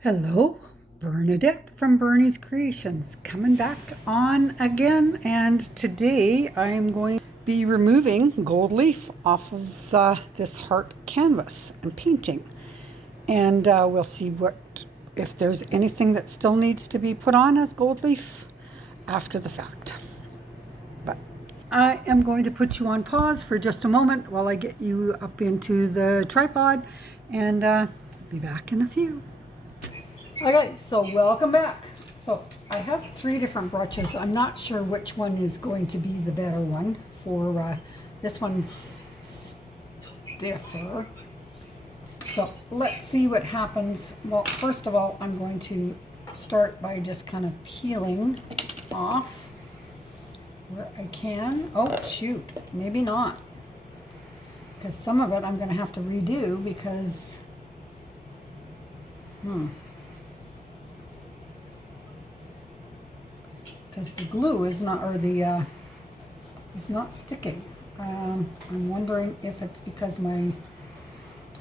Hello, Bernadette from Bernie's Creations coming back on again, and today I am going to be removing gold leaf off of this heart canvas and painting, and we'll see if there's anything that still needs to be put on as gold leaf after the fact. But I am going to put you on pause for just a moment while I get you up into the tripod, and be back in a few. Okay, so welcome back. So I have 3 different brushes. I'm not sure which one is going to be the better one for this one's stiffer. So let's see what happens. Well, first of all, I'm going to start by just kind of peeling off where I can. Oh, shoot, maybe not. Because some of it I'm going to have to redo because, because the glue is not, or the is not sticking. I'm wondering if it's because I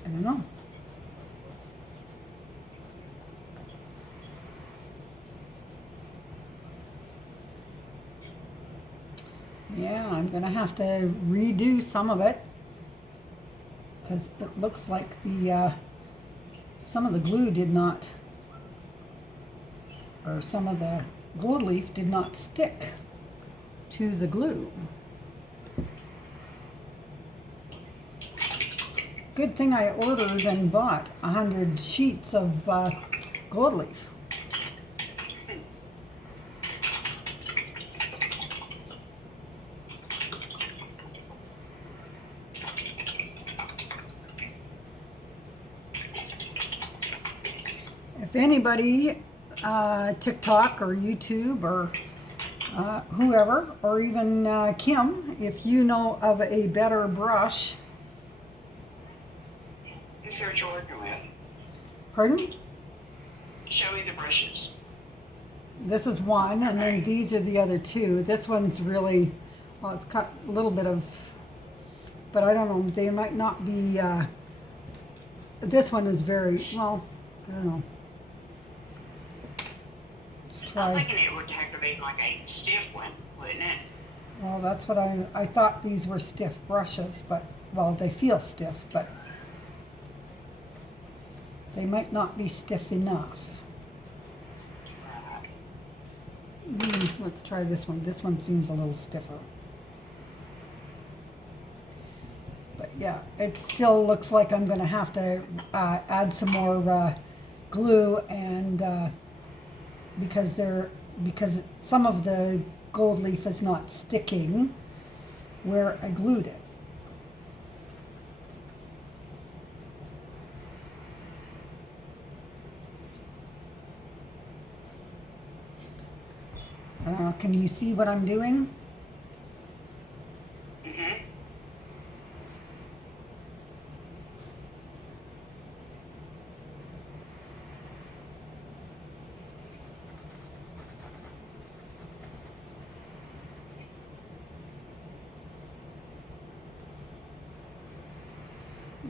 don't know. Yeah, I'm gonna have to redo some of it because it looks like the some of the glue did not, or some of the gold leaf did not stick to the glue. Good thing I ordered and bought 100 sheets of gold leaf. If anybody, TikTok or YouTube or whoever, or even Kim, if you know of a better brush. Who's there you're working with? Pardon? Show me the brushes. This is one, and then these are the other 2. This one's really, well, it's cut a little bit of, but I don't know, they might not be, this one is very, well, I don't know. Let's try. I'm thinking it would have to be like a stiff one, wouldn't it? Well, that's what I thought these were stiff brushes, but, well, they feel stiff, but they might not be stiff enough. Let's try this one. This one seems a little stiffer. But yeah, it still looks like I'm going to have to add some more glue, and because some of the gold leaf is not sticking where I glued it. Can you see what I'm doing? Mm-hmm.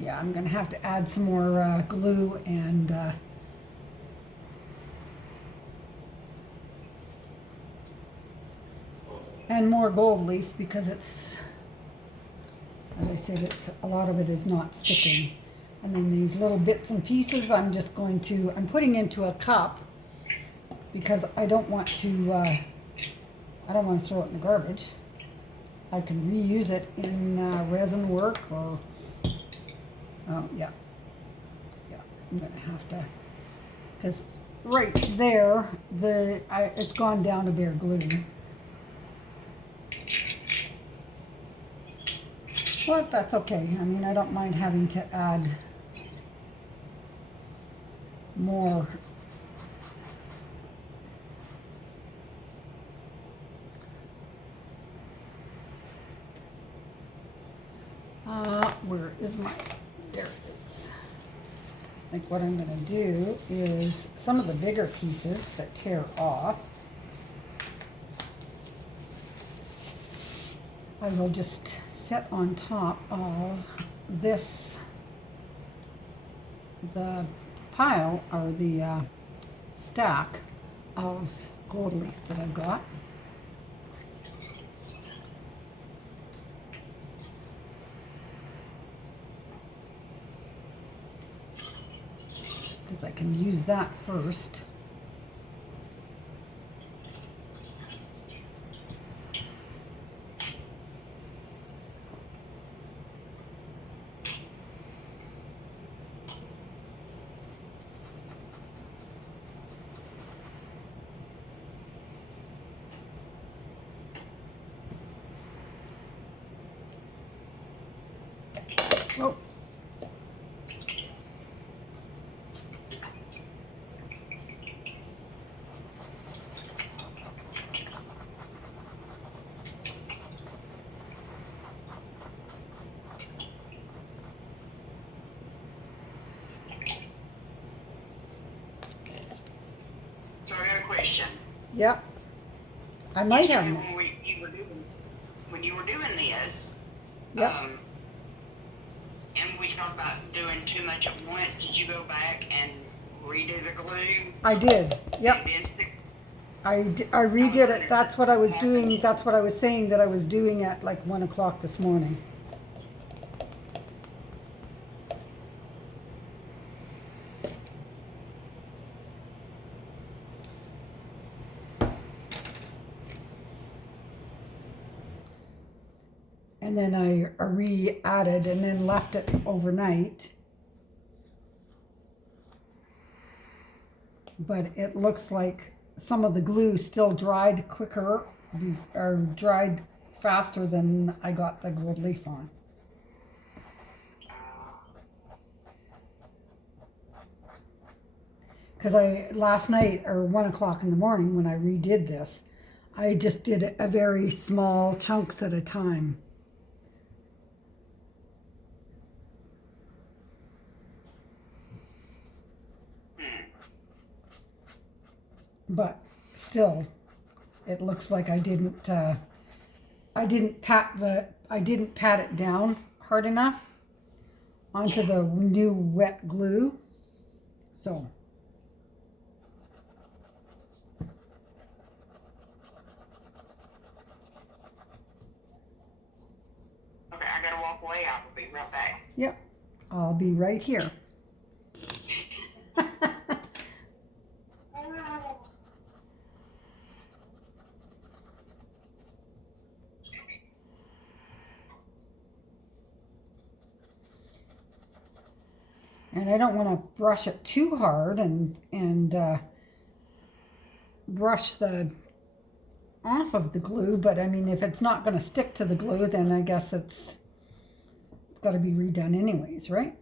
Yeah, I'm going to have to add some more glue and more gold leaf because it's, as I said, it's a lot of it is not sticking. And then these little bits and pieces I'm putting into a cup because I don't want to throw it in the garbage. I can reuse it in resin work or, oh yeah, I'm gonna have to, because right there, it's gone down to bare glue. But that's okay. I mean, I don't mind having to add more. Where is my, there it is. I think what I'm going to do is some of the bigger pieces that tear off, I will just set on top of this, the pile, or the stack of gold leaf that I've got. Because I can use that first. Oh. So I got a question. Yep. I might have. Yesterday when you were doing this, Yep. And we talked about doing too much at once, did you go back and redo the glue? I did. Yep. Condense the I redid it. That's what I was doing. That's what I was saying that I was doing at like 1 o'clock this morning. And then I re-added and then left it overnight. But it looks like some of the glue still dried quicker or dried faster than I got the gold leaf on. Because last night or 1 o'clock in the morning when I redid this, I just did it a very small chunks at a time. But still, it looks like I didn't pat it down hard enough onto the new wet glue. So Okay, I gotta walk away. I will be right back. yep, I'll be right here. And I don't want to brush it too hard and brush the off of the glue, but I mean, if it's not going to stick to the glue, then I guess it's got to be redone anyways, right?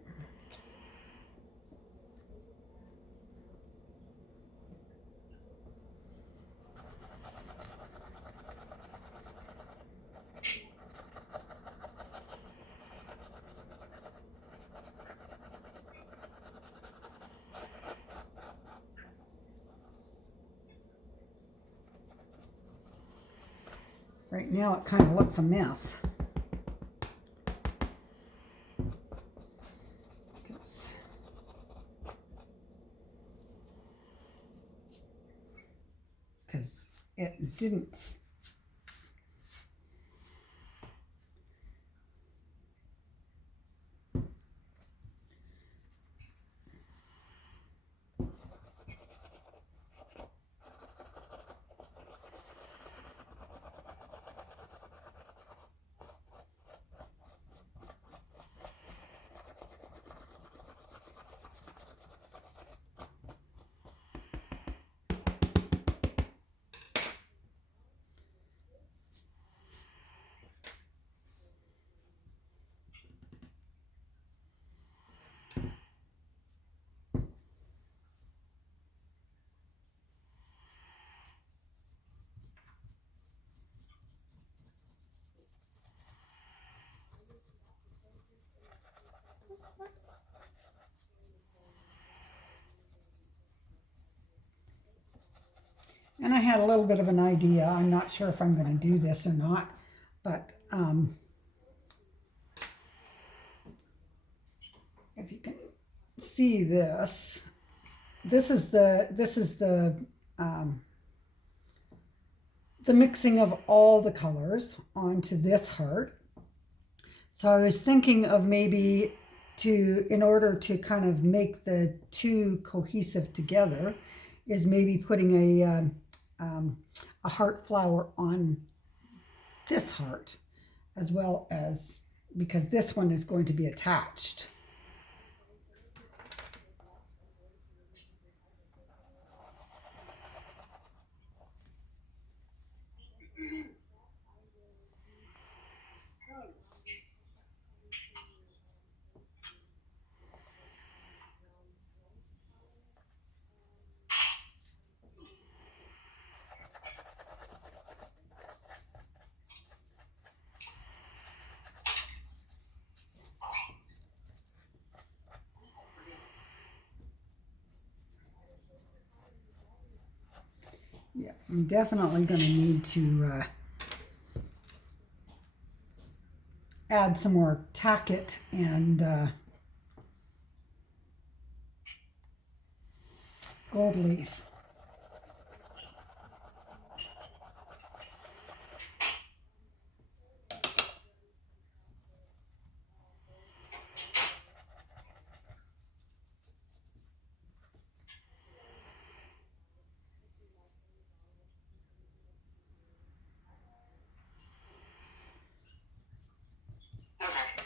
Right now it kind of looks a mess. Because it didn't. And I had a little bit of an idea. I'm not sure if I'm going to do this or not, but if you can see this, um, the mixing of all the colors onto this heart. So I was thinking of maybe in order to kind of make the two cohesive together, is maybe putting a heart flower on this heart, as well as, because this one is going to be attached. Yeah, I'm definitely going to need to add some more tacket and gold leaf. Okay.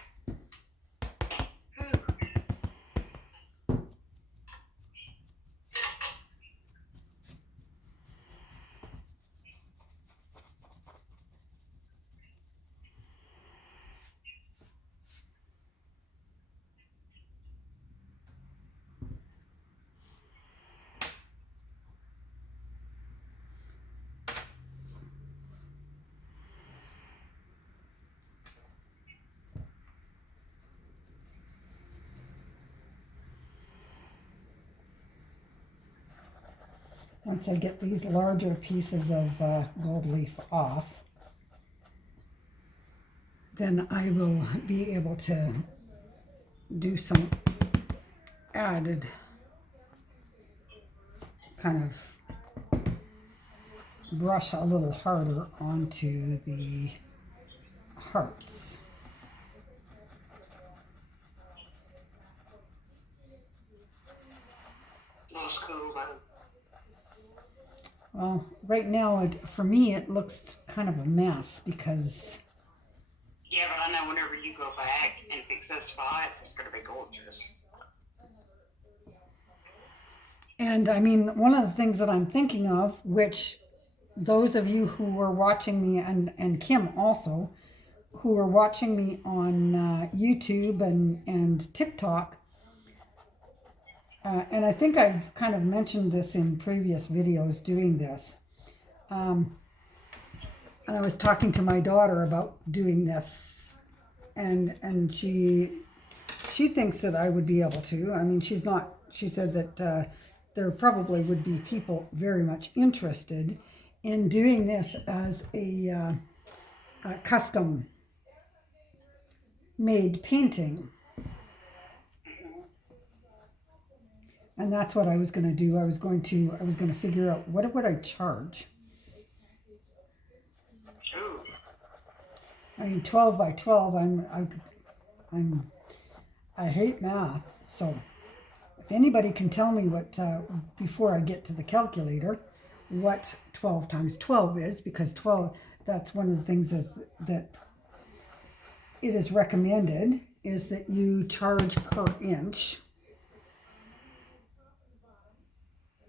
Once I get these larger pieces of gold leaf off, then I will be able to do some added kind of brush a little harder onto the hearts. Looks cool, but Well, right now, for me, it looks kind of a mess because, yeah, but I know whenever you go back and fix those spots, it's gonna be gorgeous. and I mean, one of the things that I'm thinking of, which those of you who are watching me, and Kim also, who are watching me on YouTube and TikTok, and I think I've kind of mentioned this in previous videos doing this. And I was talking to my daughter about doing this, and she thinks that I would be able to. I mean, she's not. She said that there probably would be people very much interested in doing this as a custom made painting. And that's what I was going to do. I was going to figure out what would I charge. Ooh. I mean, 12 by 12. I hate math, so if anybody can tell me what before I get to the calculator, what 12 times 12 is, because 12, that's one of the things that it is recommended, is that you charge per inch.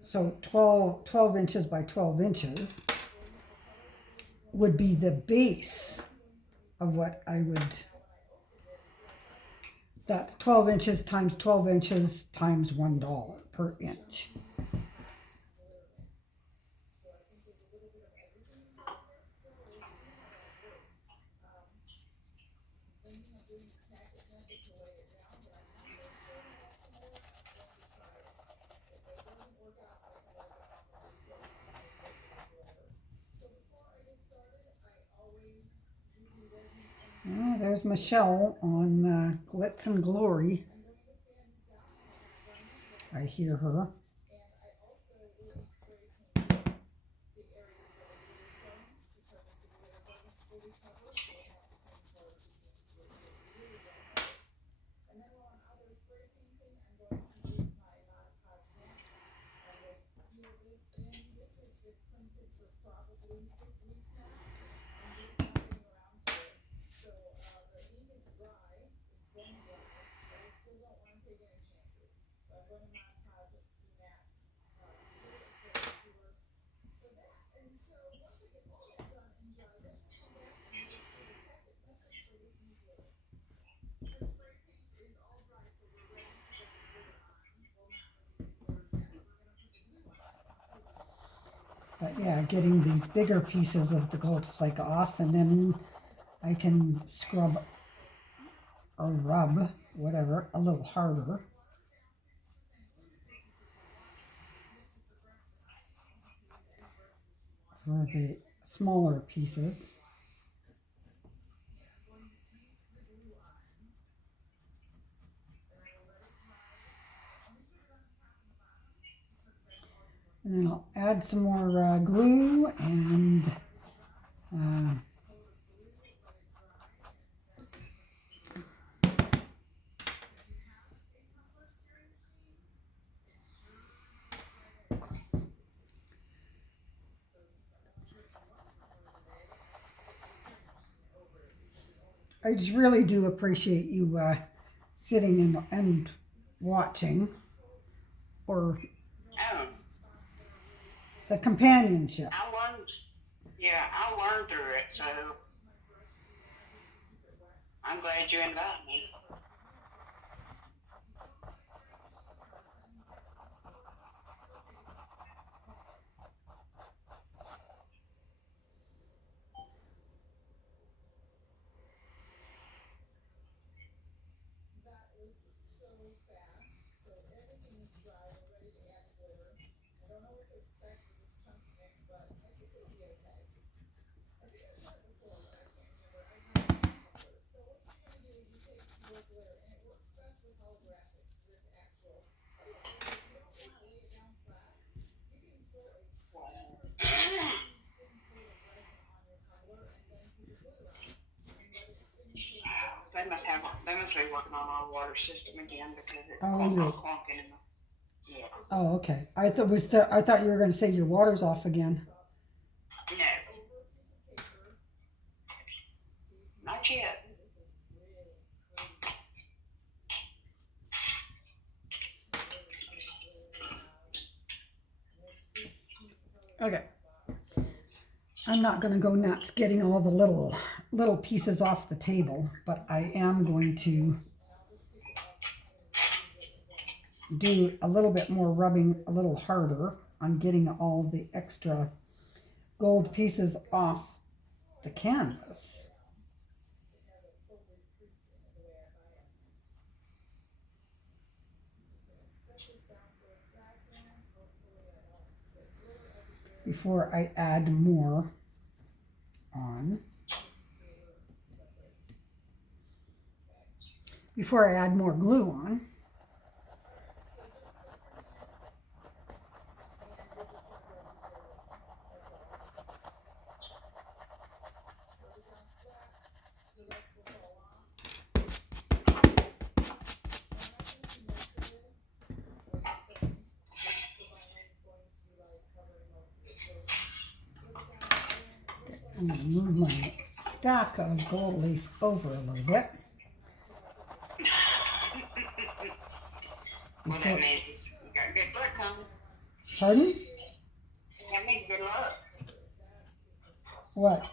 So 12 inches by 12 inches would be the base of what I would. That's 12 inches times 12 inches times $1 per inch. Oh, there's Michelle on Glitz and Glory. I hear her. But yeah, getting these bigger pieces of the gold flake off, and then I can scrub or rub, whatever, a little harder. For the smaller pieces. And then I'll add some more glue and I just really do appreciate you sitting and watching, or Oh, the companionship. I learned through it, so I'm glad you invited me. They must be working on our water system again because it's clunking in the, yeah. Oh, okay. I thought you were going to say your water's off again. No, not yet. Okay. I'm not going to go nuts getting all the little pieces off the table, but I am going to do a little bit more rubbing, a little harder on getting all the extra gold pieces off the canvas. Before I add more on. Before I add more glue on. I'm going to move my stack of gold leaf over a little bit. What that means is you got good luck coming. Pardon? That means good luck. What?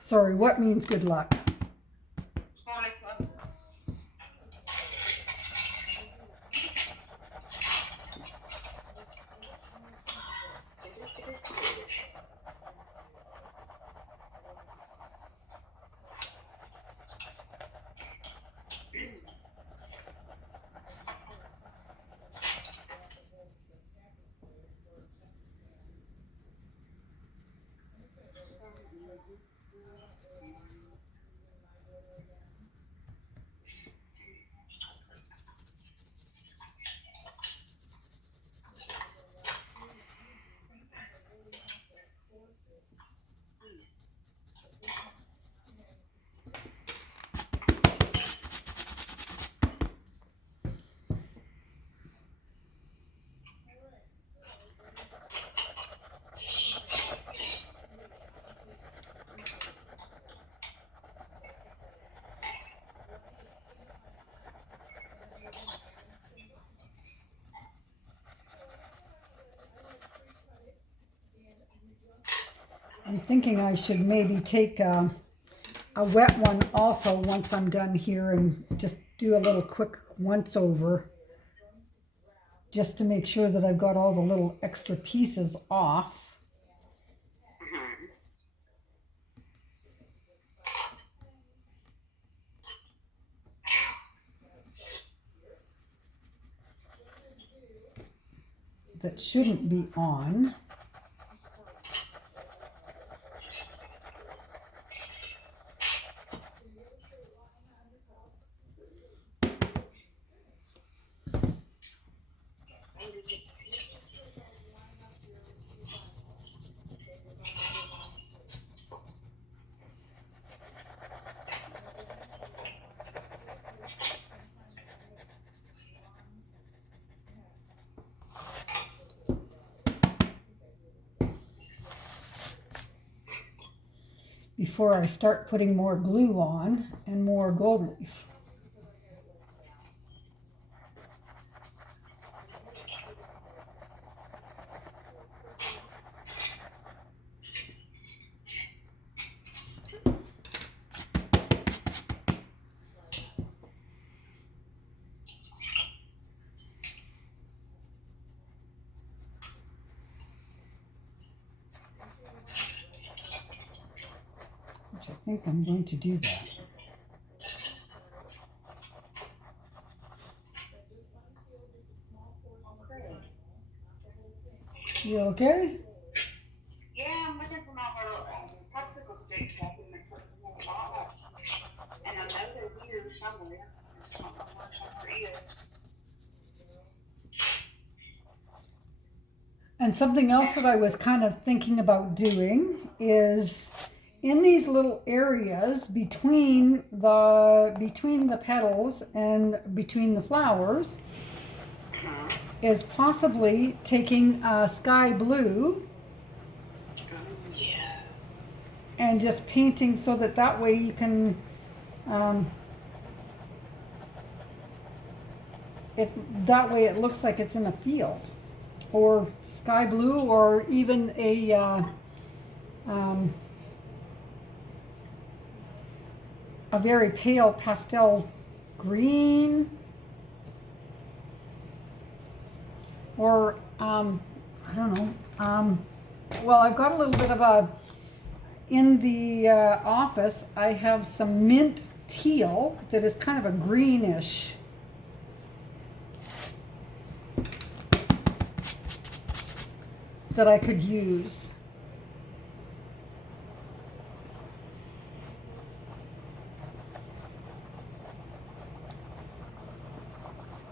Sorry, what means good luck? I'm thinking I should maybe take a wet one also once I'm done here and just do a little quick once over just to make sure that I've got all the little extra pieces off. Mhm. That shouldn't be on. Before I start putting more glue on and more gold leaf. Which I think I'm going to do that. You okay? Yeah, I'm looking for my little popsicle sticks so I can mix up the whole bottle. And I know they're here somewhere. I just don't know where somewhere is. And something else that I was kind of thinking about doing is in these little areas between the petals and between the flowers is possibly taking sky blue Yeah. and just painting so that way you can that way it looks like it's in a field, or sky blue, or even a very pale pastel green, or I don't know. Well, I've got a little bit of a, in the office, I have some mint teal that is kind of a greenish. That I could use.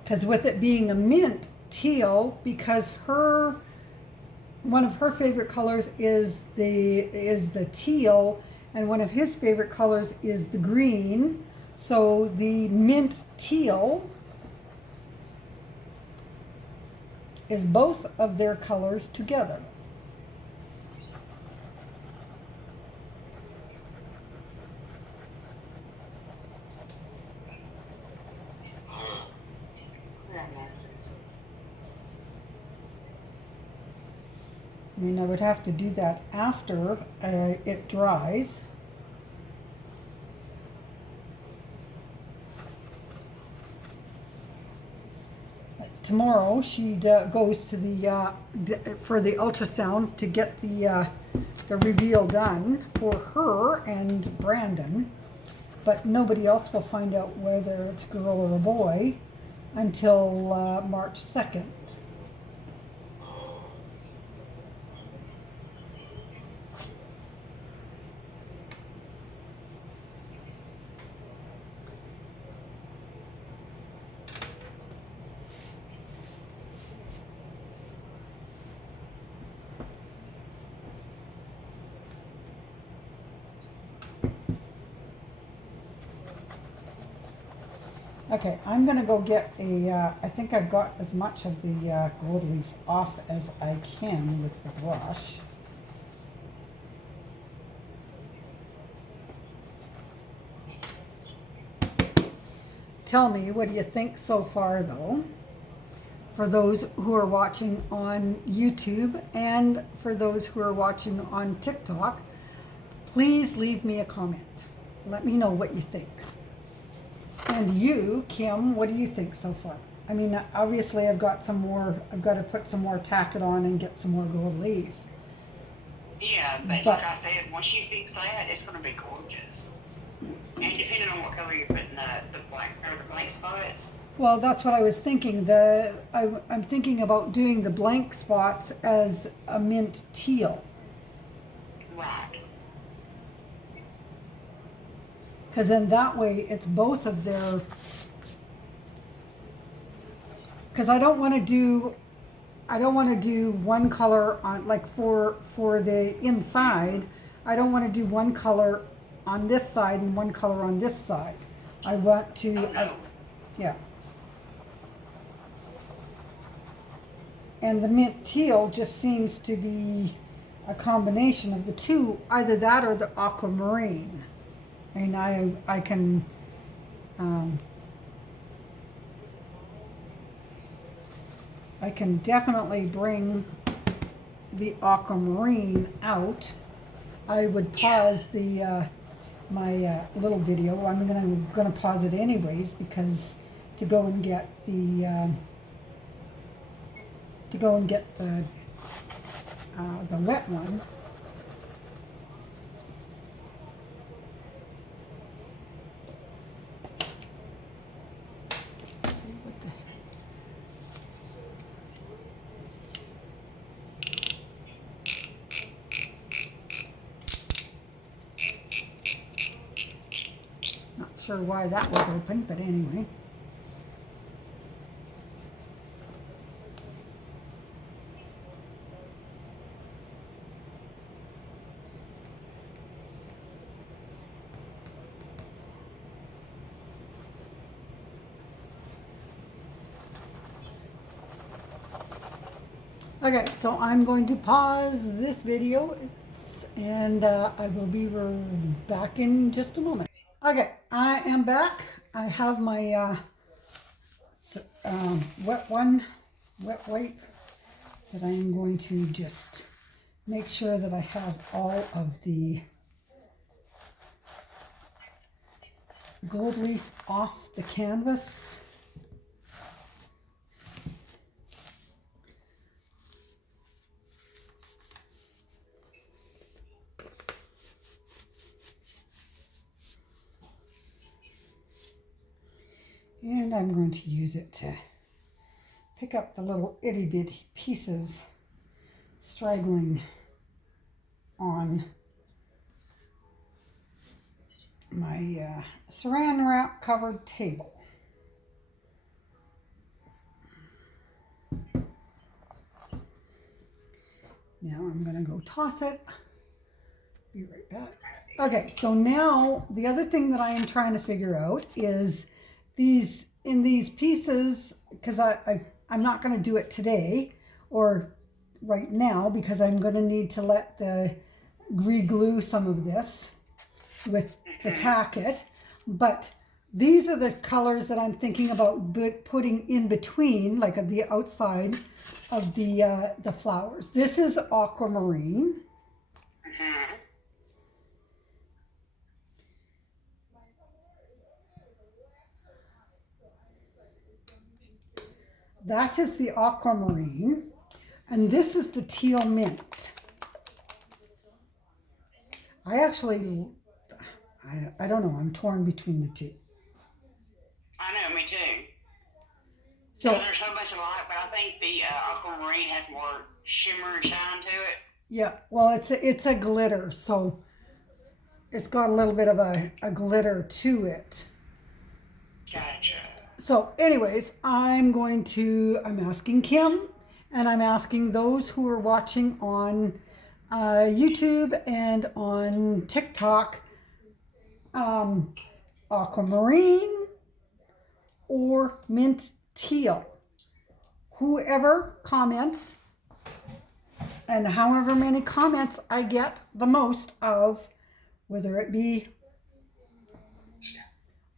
Because with it being a mint teal, because one of her favorite colors is the teal, and one of his favorite colors is the green. So the mint teal is both of their colors together. I mean, I would have to do that after it dries. Tomorrow she goes to the for the ultrasound to get the reveal done for her and Brandon, but nobody else will find out whether it's a girl or a boy until March 2nd. Okay, I'm gonna go get I think I've got as much of the gold leaf off as I can with the brush. Tell me, what do you think so far though? For those who are watching on YouTube and for those who are watching on TikTok, please leave me a comment. Let me know what you think. And you, Kim, what do you think so far? I mean, obviously I've got to put some more tack it on and get some more gold leaf. Yeah, but like I said, once you fix that, it's going to be gorgeous. And depending on what color you're putting the blank spots. Well, that's what I was thinking. I'm thinking about doing the blank spots as a mint teal. Right. Because then that way it's both of their. Because I don't want to do one color on, like for the inside. I don't want to do one color on this side and one color on this side. I want to. Oh, no. Yeah. And the mint teal just seems to be a combination of the two, either that or the aquamarine. I mean, I can, I can definitely bring the aquamarine out. I would pause the my little video. I'm gonna pause it anyways because to go and get the wet one. Not sure why that was open, but anyway. Okay, so I'm going to pause this video and I will be back in just a moment. Okay, I am back. I have my wet wipe that I am going to just make sure that I have all of the gold leaf off the canvas. And I'm going to use it to pick up the little itty bitty pieces straggling on my saran wrap covered table. Now I'm going to go toss it. Be right back. Okay, so now the other thing that I am trying to figure out is these pieces, because I'm not going to do it today or right now because I'm going to need to let the re-glue some of this with the tacket, but these are the colors that I'm thinking about putting in between, like at the outside of the flowers. This is aquamarine. That is the aquamarine, and this is the teal mint. I actually, I don't know, I'm torn between the two. I know, me too. So they're so much alike, but I think the aquamarine has more shimmer and shine to it. Yeah, well, it's a glitter, so it's got a little bit of a glitter to it. Gotcha. So anyways, I'm asking Kim, and I'm asking those who are watching on YouTube and on TikTok, aquamarine or mint teal. Whoever comments, and however many comments I get the most of, whether it be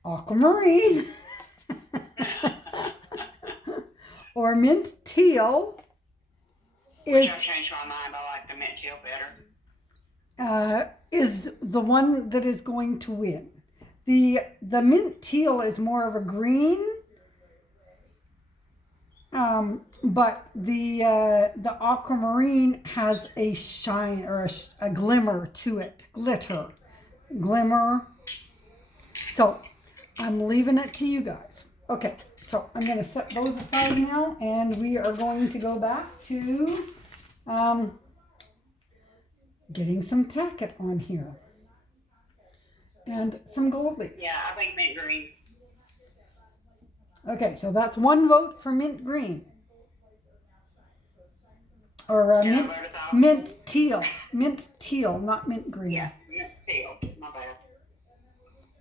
aquamarine or mint teal, Which I've changed my mind. I like the mint teal better. is the one that is going to win. The mint teal is more of a green, but the aquamarine has a shine or a glimmer to it, glimmer. So I'm leaving it to you guys. Okay, so I'm going to set those aside now, and we are going to go back to getting some tacket on here and some gold leaf. Yeah, I think mint green. Okay, so that's one vote for mint green. Or mint teal, not mint green. Yeah, mint teal. My bad.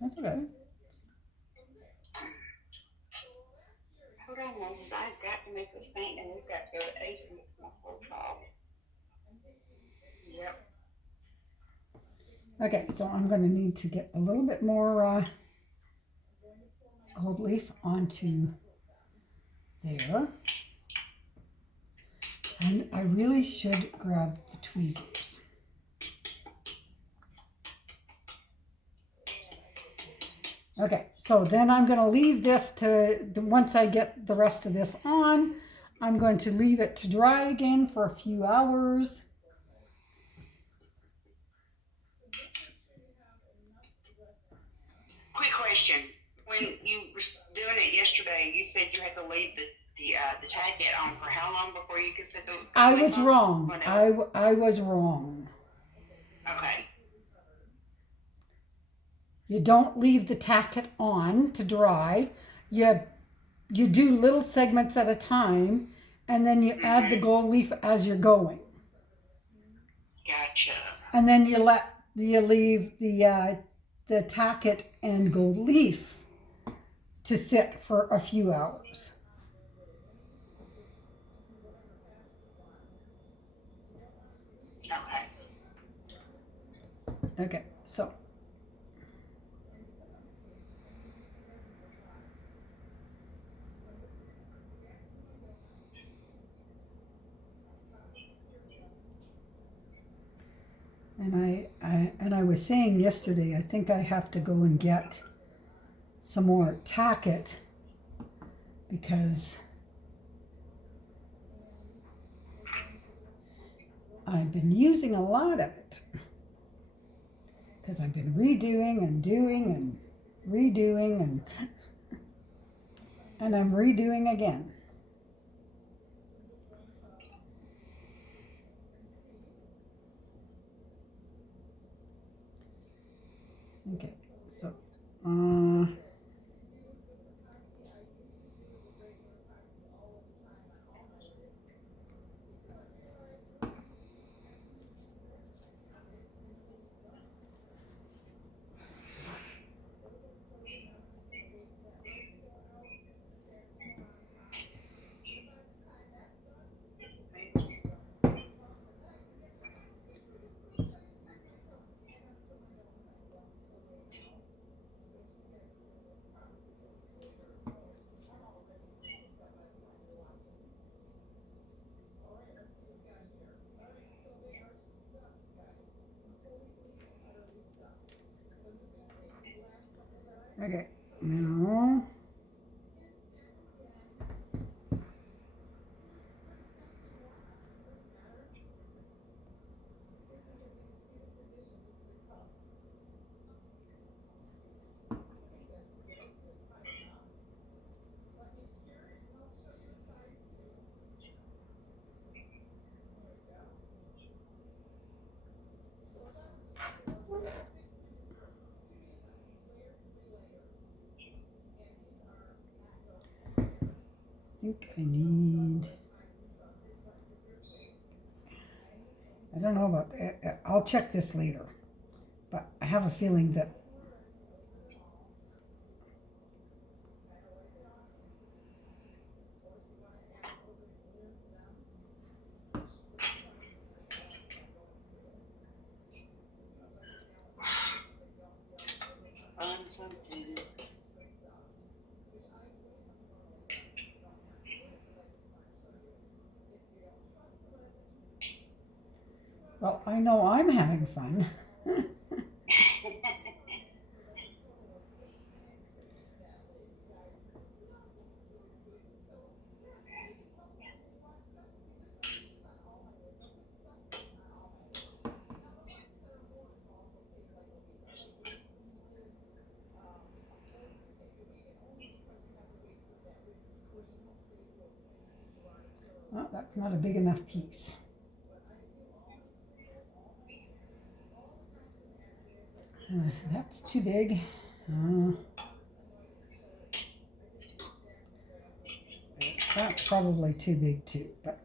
That's okay. Hold on, Moses. I've got to make this paint, and we've got to go to Ace, and it's my full job. Yep. Okay, so I'm going to need to get a little bit more gold leaf onto there. And I really should grab the tweezers. Okay, so then I'm going to leave this once I get the rest of this on, I'm going to leave it to dry again for a few hours. Quick question. When you were doing it yesterday, you said you had to leave the tacket on for how long before you could put the I was wrong. I was wrong. Okay. You don't leave the tacket on to dry. You do little segments at a time, and then you add the gold leaf as you're going. Gotcha. And then you leave the tacket and gold leaf to sit for a few hours. Okay. Okay, so. And I was saying yesterday, I think I have to go and get some more tacket because I've been using a lot of it because I've been redoing and doing and redoing and I'm redoing again. Okay, so okay, now I think I need, I don't know about, I'll check this later, but I have a feeling that Well, I know I'm having fun. Oh, that's not a big enough piece. That's too big. That's probably too big too, but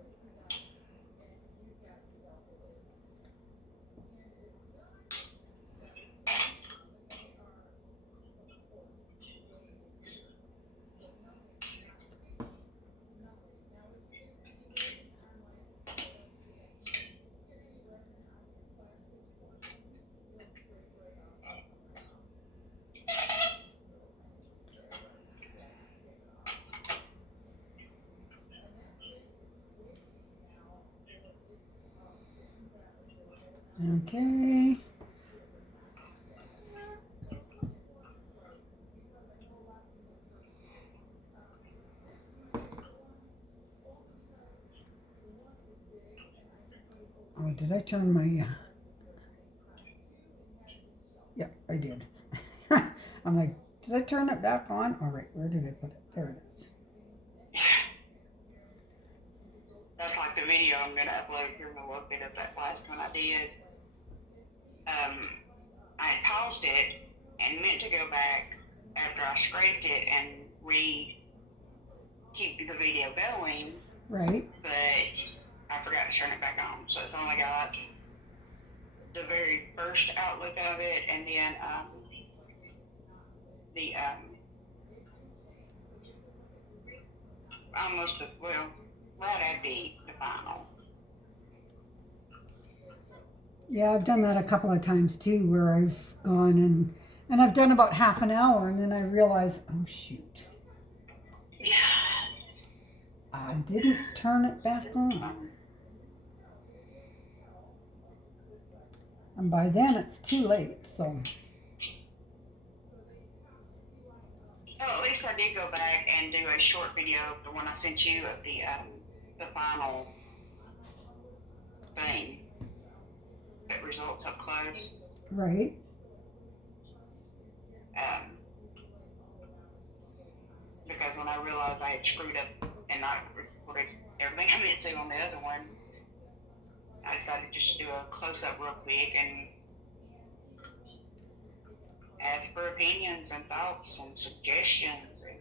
okay. Oh, did I turn my? Yeah, I did. I'm like, did I turn it back on? All right, where did I put it? There it is. That's like the video I'm gonna upload here in a little bit of that last one I did. I had paused it and meant to go back after I scraped it and keep the video going. Right. But I forgot to turn it back on, so it's only got the very first outlook of it, and then the almost right at the final. Yeah, I've done that a couple of times too, where I've gone and I've done about half an hour, and then I realize, oh shoot, Yeah. I didn't turn it back on. And by then it's too late, so. Well, at least I did go back and do a short video of the one I sent you of the final thing that results up close. Right. Because when I realized I had screwed up and not recorded everything I meant to on the other one, I decided just to do a close-up real quick and ask for opinions and thoughts and suggestions and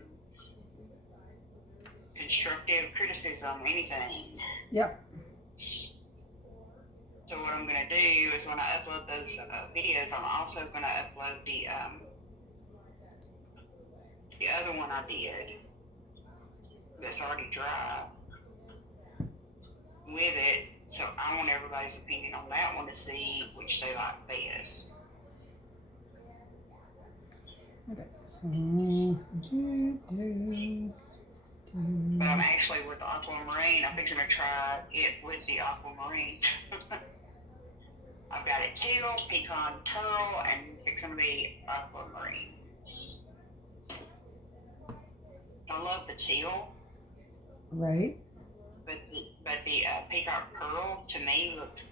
constructive criticism, anything. Yep. So what I'm going to do is when I upload those videos, I'm also going to upload the other one I did that's already dry with it. So I want everybody's opinion on that one to see which they like best. Okay, so. But I'm actually with the aquamarine. I'm fixing to try it with the aquamarine. I've got it teal, pecan pearl, and fixing to be aquamarine. I love the teal. Right. But the peacock pearl to me looked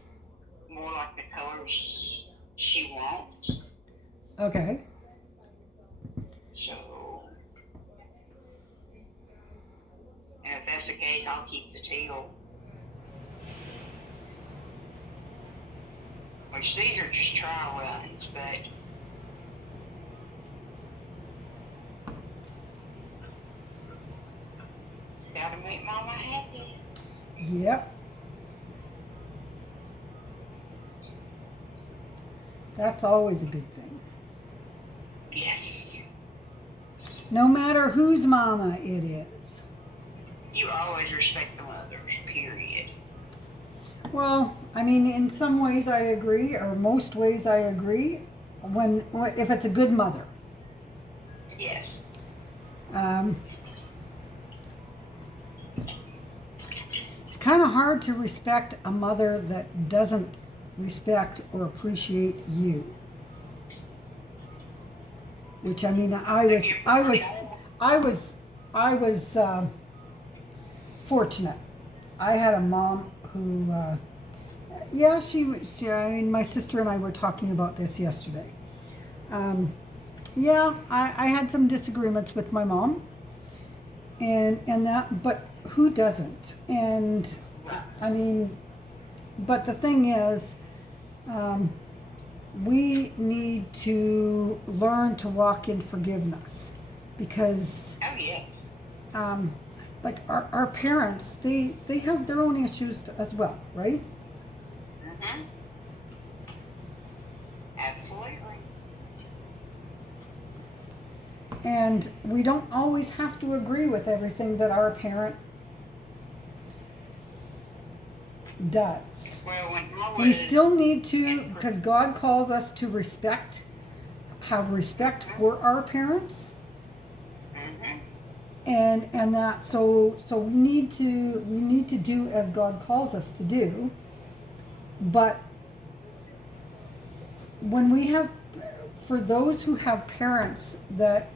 more like the colors she wants. Okay. So, and if that's the case, I'll keep the teal. Which these are just trial runs, but gotta make Mama happy. Yep. That's always a good thing. Yes. No matter whose mama it is. You always respect the mothers, period. Well, I mean, in some ways I agree, or most ways I agree, if it's a good mother. Yes. It's kind of hard to respect a mother that doesn't respect, or appreciate you. Which I mean, I was fortunate. I had a mom who, yeah, she. I mean, my sister and I were talking about this yesterday. Um, yeah, I had some disagreements with my mom, and that, but who doesn't? And I mean, but the thing is, um, we need to learn to walk in forgiveness because Oh, yes. um, like our parents, they have their own issues as well, right? Mm-hmm. Absolutely. And we don't always have to agree with everything that our parent does. Well, when I We still was need to, in, because God calls us to have respect for our parents, mm-hmm. and that so we need to do as God calls us to do. But when we have, for those who have parents that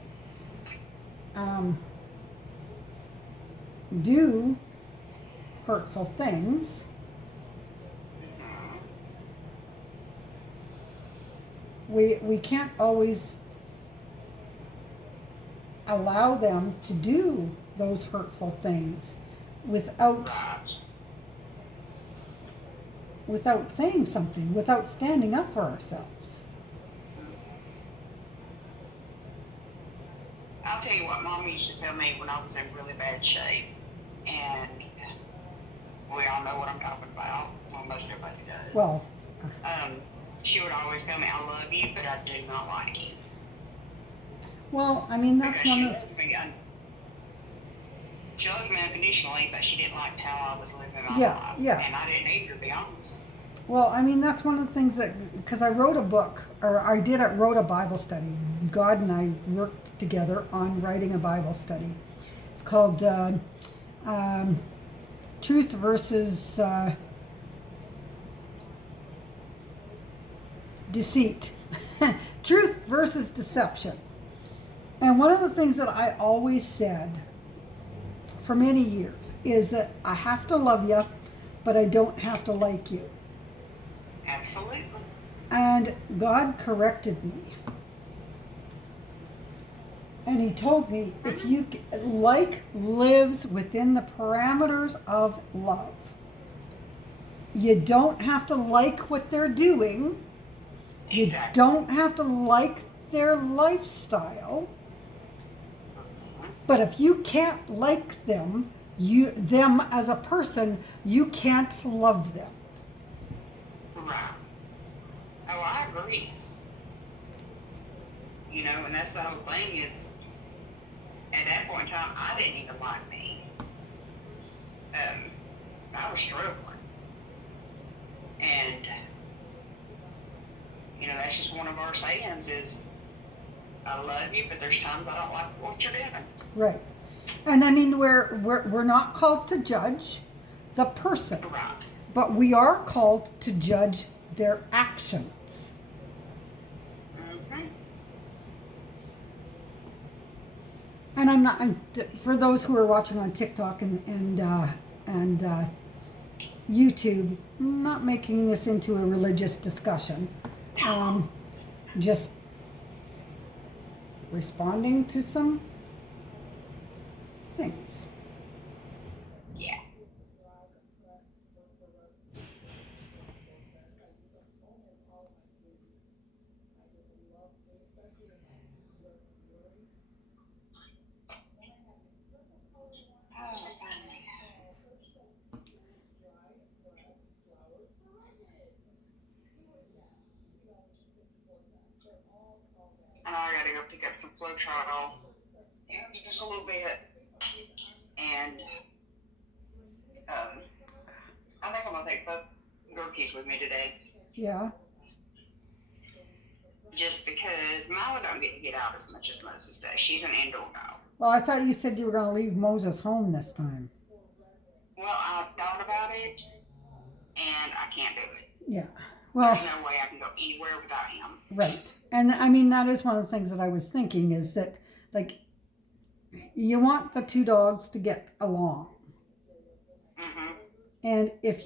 um, do hurtful things, we can't always allow them to do those hurtful things without Right. without saying something, without standing up for ourselves. I'll tell you what Mom used to tell me when I was in really bad shape, and we all know what I'm talking about. Well, most everybody does. Well, Um, she would always tell me, "I love you, but I do not like you." well, I mean that's Because she one of loved me. She loves me unconditionally, but she didn't like how I was living my yeah, life, yeah. and I didn't either, to be honest. Well, I mean that's one of the things that because I wrote a book or wrote a Bible study. God and I worked together on writing a Bible study. It's called um, Truth versus Deceit. Truth versus deception. And one of the things that I always said for many years is that I have to love you, but I don't have to like you. Absolutely. And God corrected me. And He told me if you like lives within the parameters of love. You don't have to like what they're doing. You Exactly. don't have to like their lifestyle. But if you can't like them, them as a person, you can't love them. Right. Oh, I agree. And that's the whole thing is, at that point in time, I didn't even like me. I was struggling. And, that's just one of our sayings is, I love you, but there's times I don't like what you're doing. Right. And I mean, we're not called to judge the person, Right. but we are called to judge their actions. Mm-hmm. And I'm not. For those who are watching on TikTok and YouTube, I'm not making this into a religious discussion. Just responding to some things. Yeah. Oh, finally. I know I gotta go pick up some Floetrol. Just a little bit. And I think I'm gonna take both cookies with me today. Yeah. Just because Milo don't get to get out as much as Moses does. She's an indoor dog. Well, I thought you said you were going to leave Moses home this time. Well, I thought about it, and I can't do it. Yeah. Well, There's no way I can go anywhere without him. right. And I mean, that is one of the things that I was thinking is that, like, you want the two dogs to get along. Mm-hmm. And if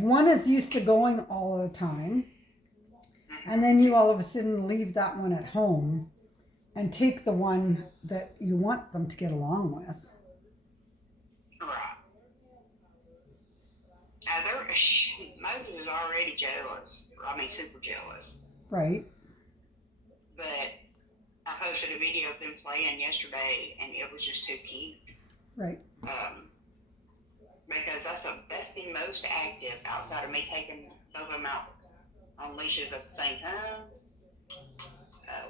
one is used to going all the time, and then you all of a sudden leave that one at home and take the one that you want them to get along with. Right. Moses is already jealous. I mean, super jealous. Right. But I posted a video of them playing yesterday, and it was just too cute. Right. Because that's the most active outside of me taking both of them out on leashes at the same time,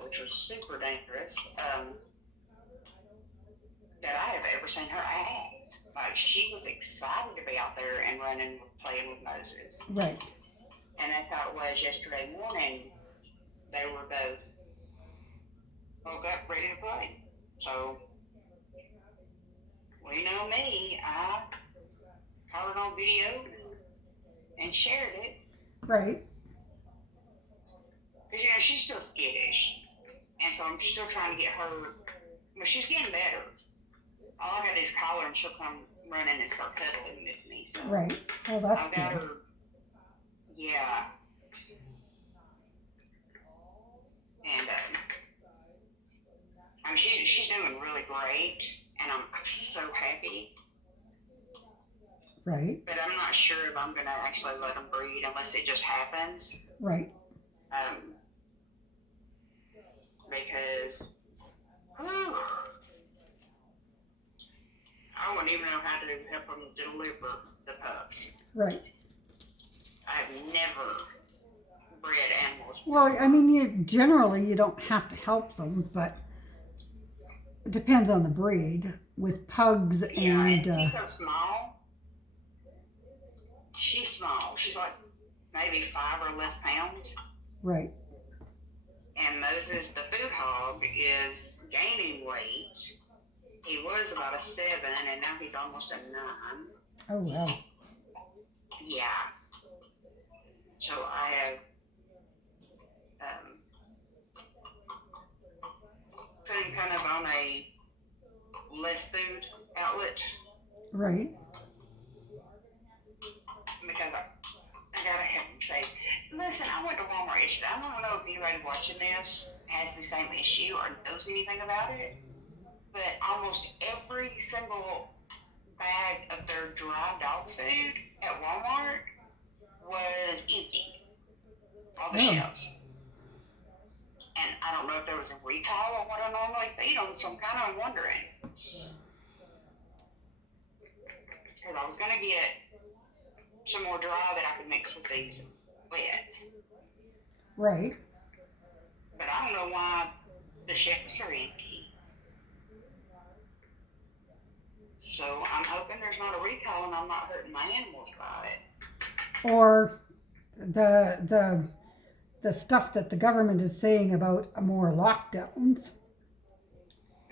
which was super dangerous. That I have ever seen her act. Like, she was excited to be out there and running, playing with Moses. Right. And that's how it was yesterday morning. They were both woke up ready to play. So, well, you know me, I caught it on video and shared it. Right. Because, you know, she's still skittish. And so I'm still trying to get her, well, she's getting better. All I got to do is call her and she'll come running and start cuddling with me. So Right. Well, that's I've got good. her, yeah. And I mean, she's doing really great, and I'm so happy. Right. But I'm not sure if I'm going to actually let them breed unless it just happens. Right. Because, whew, I wouldn't even know how to help them deliver the pups. Right. I've never bred animals. Well, I mean, you don't have to help them, but it depends on the breed. With pugs Yeah, and and she's so small. She's small. She's like maybe 5 or less pounds. right. And Moses, the food hog, is gaining weight. He was about a 7, and now he's almost a 9. Oh well. Yeah. So I have put him kind of on a less food outlet. Right. Because I gotta have him say, listen, I went to Walmart yesterday. I don't know if anybody watching this has the same issue or knows anything about it, but almost every single bag of their dry dog food at Walmart was empty. All the shelves. And I don't know if there was a recall on what I normally feed them, so I'm kind of wondering. Because I was going to get some more dry that I could mix with these wet. Right. But I don't know why the shelves are empty. So I'm hoping there's not a recall and I'm not hurting my animals by it. Or the stuff that the government is saying about more lockdowns.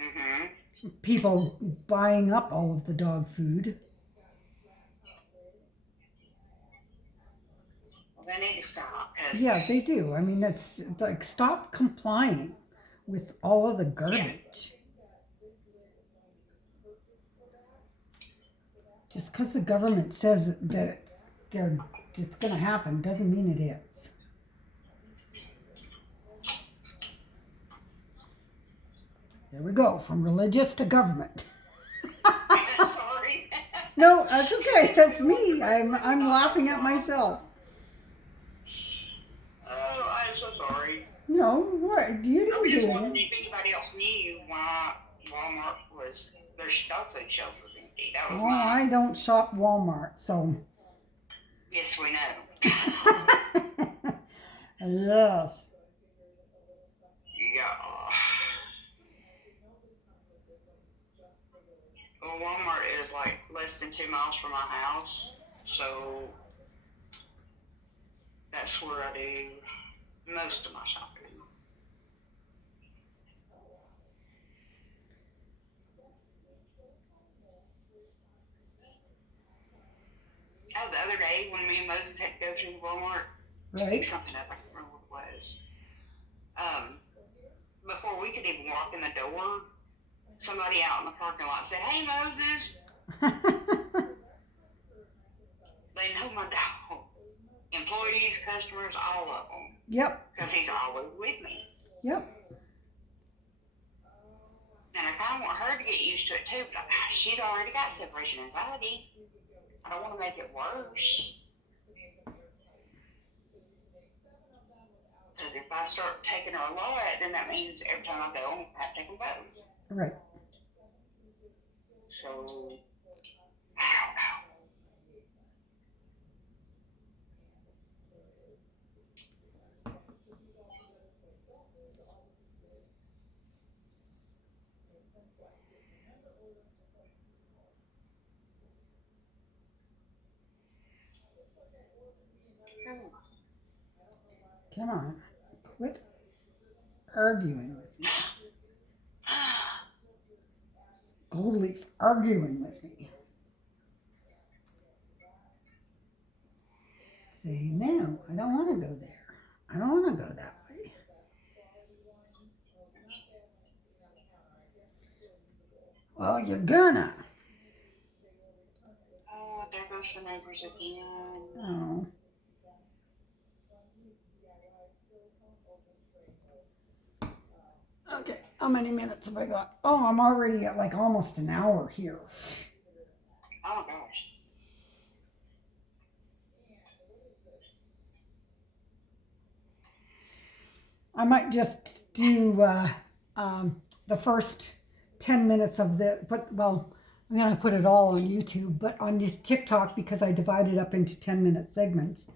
Mm-hmm. People buying up all of the dog food. Well, they need to stop. Yeah, they do. I mean, it's like, stop complying with all of the garbage. Just because the government says that it's going to happen doesn't mean it is. There we go, from religious to government. Sorry. No, that's okay. That's me. I'm laughing at myself. Oh, I'm so sorry. No, what? You I was didn't just do wondering it. if anybody else knew why Walmart their dog food shelves was empty. That was Well, I don't shop Walmart, so. Yes, we know. Yes. Yeah. Well, Walmart is like less than 2 miles from my house, so that's where I do most of my shopping. Oh, the other day when me and Moses had to go to Walmart to pick Right. something up, I can't remember what it was. Before we could even walk in the door, somebody out in the parking lot said, "Hey, Moses." They know my dog. Employees, customers, all of them. Yep. Because he's always with me. Yep. And I kind of want her to get used to it too, but she's already got separation anxiety. I don't want to make it worse. Because if I start taking her a lot, then that means every time I go, I have to take them both. Right. So, I don't know. Come on. Quit arguing with me. Gold leaf arguing with me. Say, no, I don't want to go there. I don't want to go that way. Well, you're gonna. Oh, there goes the neighbors again. Oh. Okay, how many minutes have I got? Oh, I'm already at like almost an hour here. Oh, gosh. I might just do the first 10 minutes of well, I'm going to put it all on YouTube, but on TikTok, because I divide it up into 10-minute segments,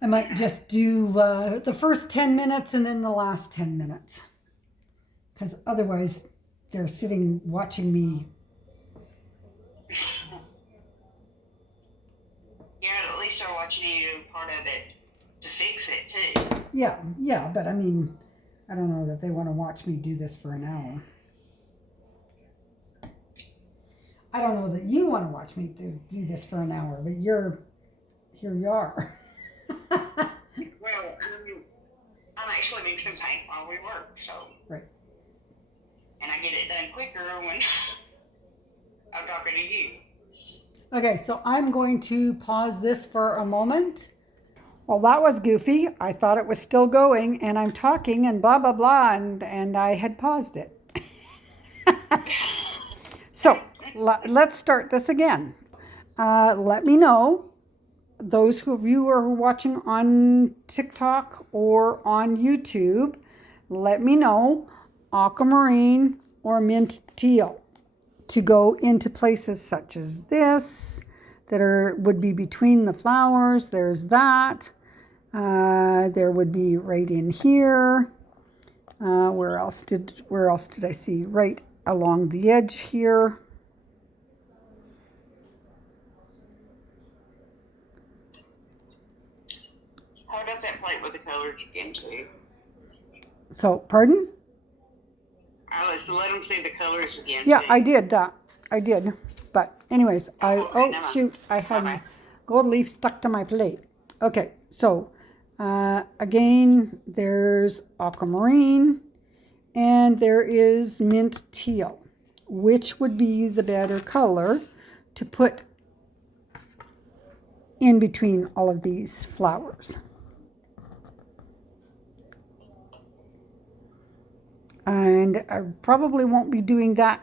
I might just do the first 10 minutes and then the last 10 minutes. Because otherwise, they're sitting watching me. Yeah, at least they're watching you part of it to fix it, too. Yeah, but I mean, I don't know that they want to watch me do this for an hour. I don't know that you want to watch me do this for an hour, but here you are. Well, I'm actually mixing paint while we work, so. Right. And I get it done quicker when I'm talking to you. Okay, so I'm going to pause this for a moment. Well, that was goofy. I thought it was still going, and I'm talking and blah, blah, blah, and I had paused it. So let's start this again. Let me know, those of you who are watching on TikTok or on YouTube, let me know aquamarine or mint teal to go into places such as this that would be between the flowers. There's that. There would be right in here. Where else did I see? Right along the edge here. Hold up that plate with the colors again, too. So, pardon? Let's let them see the colors again, Yeah, too. I did that. I did. But anyways, shoot, I had gold leaf stuck to my plate. Okay, so again, there's aquamarine and there is mint teal. Which would be the better color to put in between all of these flowers? And I probably won't be doing that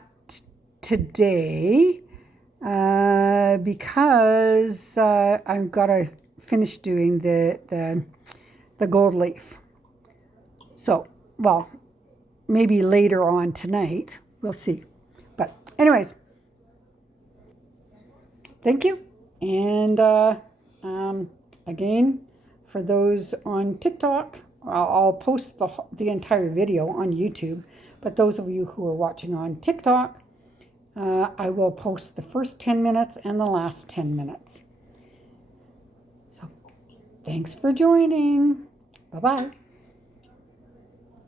today because I've got to finish doing the gold leaf. So, well, maybe later on tonight. We'll see. But anyways, thank you. And again, for those on TikTok, I'll post the entire video on YouTube. But those of you who are watching on TikTok, I will post the first 10 minutes and the last 10 minutes. So, thanks for joining. Bye-bye.